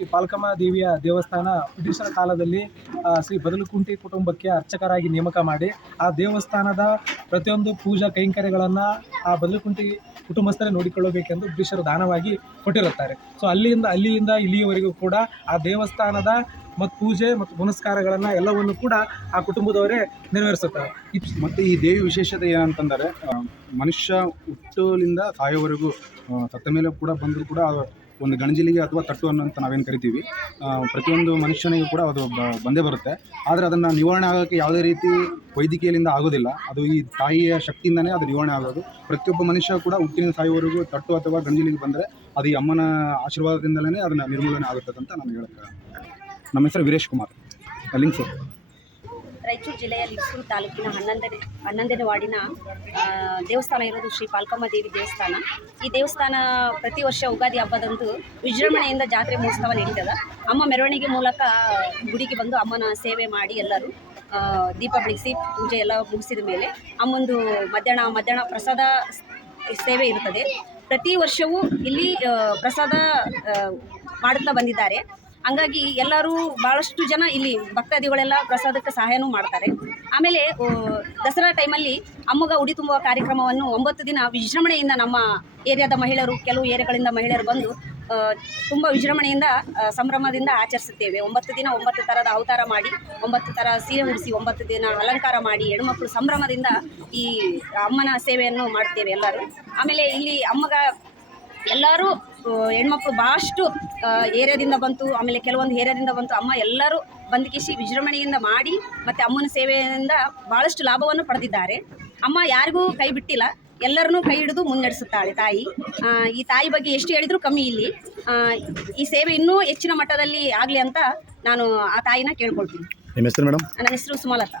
ಈ ಪಾಲ್ಕಮ್ಮ ದೇವಿಯ ದೇವಸ್ಥಾನ ಬ್ರಿಟಿಷರ ಕಾಲದಲ್ಲಿ ಶ್ರೀ ಬದಲುಕುಂಟಿ ಕುಟುಂಬಕ್ಕೆ ಅರ್ಚಕರಾಗಿ ನೇಮಕ ಮಾಡಿ ಆ ದೇವಸ್ಥಾನದ ಪ್ರತಿಯೊಂದು ಪೂಜಾ ಕೈಂಕರ್ಯಗಳನ್ನು ಆ ಬದಲುಕುಂಟಿ ಕುಟುಂಬಸ್ಥರೇ ನೋಡಿಕೊಳ್ಳಬೇಕೆಂದು ಬ್ರಿಟಿಷರು ದಾನವಾಗಿ ಕೊಟ್ಟಿರುತ್ತಾರೆ. ಸೊ ಅಲ್ಲಿಯಿಂದ ಇಲ್ಲಿಯವರೆಗೂ ಕೂಡ ಆ ದೇವಸ್ಥಾನದ ಮತ್ತು ಪೂಜೆ ಮತ್ತು ಪುನಸ್ಕಾರಗಳನ್ನು ಎಲ್ಲವನ್ನು ಕೂಡ ಆ ಕುಟುಂಬದವರೇ ನೆರವೇರಿಸುತ್ತಾರೆ. ಮತ್ತು ಈ ದೇವಿ ವಿಶೇಷತೆ ಏನಂತಂದರೆ, ಮನುಷ್ಯ ಹುಟ್ಟಲಿಂದ ಸಾಯೋವರೆಗೂ ಸತ್ತ ಮೇಲೆ ಕೂಡ ಬಂದರೂ ಕೂಡ ಒಂದು ಗಣಜಿಲಿಗೆ ಅಥವಾ ತಟ್ಟು ಅನ್ನೋಂತ ನಾವೇನು ಕರಿತೀವಿ, ಪ್ರತಿಯೊಂದು ಮನುಷ್ಯನಿಗೂ ಕೂಡ ಅದು ಬಂದೇ ಬರುತ್ತೆ. ಆದರೆ ಅದನ್ನು ನಿವಾರಣೆ ಆಗೋಕ್ಕೆ ಯಾವುದೇ ರೀತಿ ವೈದ್ಯಕೀಯದಿಂದ ಆಗೋದಿಲ್ಲ. ಅದು ಈ ತಾಯಿಯ ಶಕ್ತಿಯಿಂದನೇ ಅದು ನಿವಾರಣೆ ಆಗೋದು. ಪ್ರತಿಯೊಬ್ಬ ಮನುಷ್ಯ ಕೂಡ ಹುಟ್ಟಿನ ಸಾಯುವವರೆಗೂ ತಟ್ಟು ಅಥವಾ ಗಣಜಿಲಿಗೆ ಬಂದರೆ ಅದು ಈ ಅಮ್ಮನ ಆಶೀರ್ವಾದದಿಂದಲೇ ಅದನ್ನು ನಿರ್ಮೂಲನೆ ಆಗುತ್ತದೆ ಅಂತ ನಾನು ಹೇಳುತ್ತೇನೆ. ನಮ್ಮ ಹೆಸರು ವೀರೇಶ್ ಕುಮಾರ್, ಲಿಂಗ್ಸೂರು. ರಾಯಚೂರು ಜಿಲ್ಲೆಯ ಲಿಂಗಸೂರು ತಾಲೂಕಿನ 11ನೇ ವಾರ್ಡಿನ ದೇವಸ್ಥಾನ ಇರೋದು ಶ್ರೀ ಪಾಲ್ಕಮ್ಮ ದೇವಿ ದೇವಸ್ಥಾನ. ಈ ದೇವಸ್ಥಾನ ಪ್ರತಿ ವರ್ಷ ಯುಗಾದಿ ಹಬ್ಬದಂದು ವಿಜೃಂಭಣೆಯಿಂದ ಜಾತ್ರೆ ಮಹೋತ್ಸವ ನಡೀತದೆ. ಅಮ್ಮ ಮೆರವಣಿಗೆ ಮೂಲಕ ಗುಡಿಗೆ ಬಂದು ಅಮ್ಮನ ಸೇವೆ ಮಾಡಿ ಎಲ್ಲರೂ ದೀಪ ಬೆಳಗಿಸಿ ಪೂಜೆ ಎಲ್ಲ ಮುಗಿಸಿದ ಮೇಲೆ ಅಮ್ಮಂದು ಮಧ್ಯಾಹ್ನ ಪ್ರಸಾದ ಸೇವೆ ಇರುತ್ತದೆ. ಪ್ರತಿ ವರ್ಷವೂ ಇಲ್ಲಿ ಪ್ರಸಾದ ಮಾಡುತ್ತಾ ಬಂದಿದ್ದಾರೆ. ಹಂಗಾಗಿ ಎಲ್ಲರೂ ಭಾಳಷ್ಟು ಜನ ಇಲ್ಲಿ ಭಕ್ತಾದಿಗಳೆಲ್ಲ ಪ್ರಸಾದಕ್ಕೆ ಸಹಾಯನೂ ಮಾಡ್ತಾರೆ. ಆಮೇಲೆ ದಸರಾ ಟೈಮಲ್ಲಿ ಅಮ್ಮಗ ಉಡಿ ತುಂಬುವ ಕಾರ್ಯಕ್ರಮವನ್ನು 9 ದಿನ ವಿಜೃಂಭಣೆಯಿಂದ ನಮ್ಮ ಏರಿಯಾದ ಮಹಿಳೆಯರು, ಕೆಲವು ಏರಿಯಾಗಳಿಂದ ಮಹಿಳೆಯರು ಬಂದು ತುಂಬ ವಿಜೃಂಭಣೆಯಿಂದ ಸಂಭ್ರಮದಿಂದ ಆಚರಿಸುತ್ತೇವೆ. 9 ದಿನ 9 ಥರದ ಅವತಾರ ಮಾಡಿ, 9 ಥರ ಸೀರೆ ಉಡಿಸಿ, 9 ದಿನ ಅಲಂಕಾರ ಮಾಡಿ ಹೆಣ್ಮಕ್ಳು ಸಂಭ್ರಮದಿಂದ ಈ ಅಮ್ಮನ ಸೇವೆಯನ್ನು ಮಾಡ್ತೇವೆ ಎಲ್ಲರೂ. ಆಮೇಲೆ ಇಲ್ಲಿ ಅಮ್ಮಗ ಎಲ್ಲರೂ ಹೆಣ್ಮಕ್ಳು ಭಾಳಷ್ಟು ಏರಿಯಾದಿಂದ ಬಂತು, ಆಮೇಲೆ ಕೆಲವೊಂದು ಏರಿಯಾದಿಂದ ಬಂತು. ಅಮ್ಮ ಎಲ್ಲರೂ ಬಂದ್ಕಿಸಿ ವಿಜೃಂಭಣೆಯಿಂದ ಮಾಡಿ ಮತ್ತು ಅಮ್ಮನ ಸೇವೆಯಿಂದ ಭಾಳಷ್ಟು ಲಾಭವನ್ನು ಪಡೆದಿದ್ದಾರೆ. ಅಮ್ಮ ಯಾರಿಗೂ ಕೈ ಬಿಟ್ಟಿಲ್ಲ, ಎಲ್ಲರನ್ನೂ ಕೈ ಹಿಡಿದು ಮುನ್ನಡೆಸುತ್ತಾಳೆ ತಾಯಿ. ಈ ತಾಯಿ ಬಗ್ಗೆ ಎಷ್ಟು ಹೇಳಿದರೂ ಕಮ್ಮಿ ಇಲ್ಲಿ. ಈ ಸೇವೆ ಇನ್ನೂ ಹೆಚ್ಚಿನ ಮಟ್ಟದಲ್ಲಿ ಆಗಲಿ ಅಂತ ನಾನು ಆ ತಾಯಿನ ಕೇಳ್ಕೊಳ್ತೀನಿ. ನಿಮ್ಮ ಹೆಸರು ಮೇಡಮ್? ನನ್ನ ಹೆಸರು ಸುಮಲತಾ.